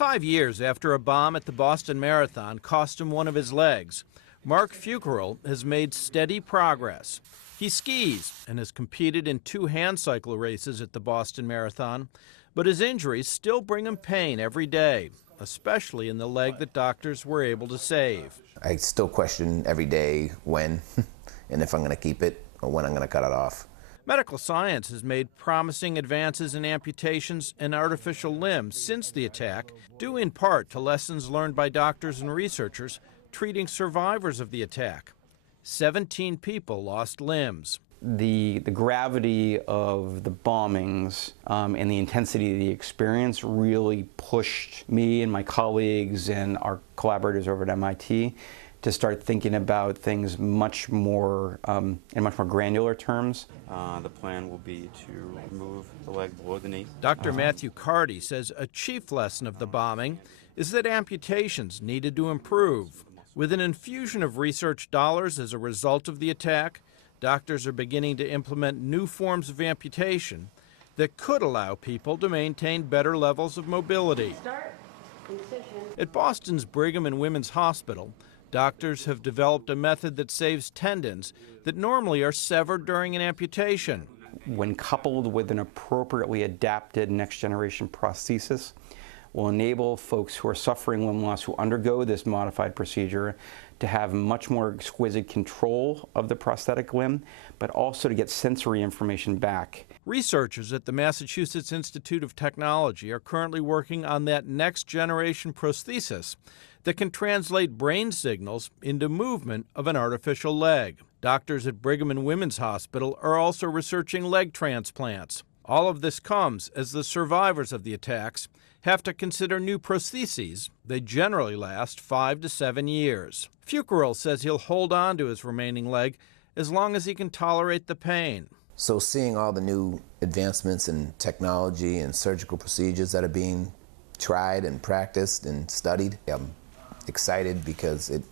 5 years after a bomb at the Boston Marathon cost him one of his legs, Marc Fucarile has made steady progress. He skis and has competed in 2 hand cycle races at the Boston Marathon, but his injuries still bring him pain every day, especially in the leg that doctors were able to save. I still question every day when and if I'm going to keep it or when I'm going to cut it off. Medical science has made promising advances in amputations and artificial limbs since the attack, due in part to lessons learned by doctors and researchers treating survivors of the attack. 17 people lost limbs. The gravity of the bombings and the intensity of the experience really pushed me and my colleagues and our collaborators over at MIT to start thinking about things much more in much more granular terms. The plan will be to remove the leg below the knee. Dr. Matthew Carty says a chief lesson of the bombing is that amputations needed to improve. With an infusion of research dollars as a result of the attack, doctors are beginning to implement new forms of amputation that could allow people to maintain better levels of mobility. At Boston's Brigham and Women's Hospital, doctors have developed a method that saves tendons that normally are severed during an amputation. When coupled with an appropriately adapted next-generation prosthesis, will enable folks who are suffering limb loss who undergo this modified procedure to have much more exquisite control of the prosthetic limb, but also to get sensory information back. Researchers at the Massachusetts Institute of Technology are currently working on that next-generation prosthesis that can translate brain signals into movement of an artificial leg. Doctors at Brigham and Women's Hospital are also researching leg transplants. All of this comes as the survivors of the attacks have to consider new prostheses. They generally last 5 to 7 years. Fucarile says he'll hold on to his remaining leg as long as he can tolerate the pain. So seeing all the new advancements in technology and surgical procedures that are being tried and practiced and studied, I'm excited because it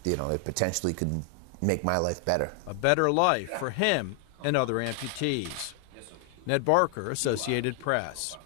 potentially could make my life better. A better life for him and other amputees. Ned Barker, Associated Press.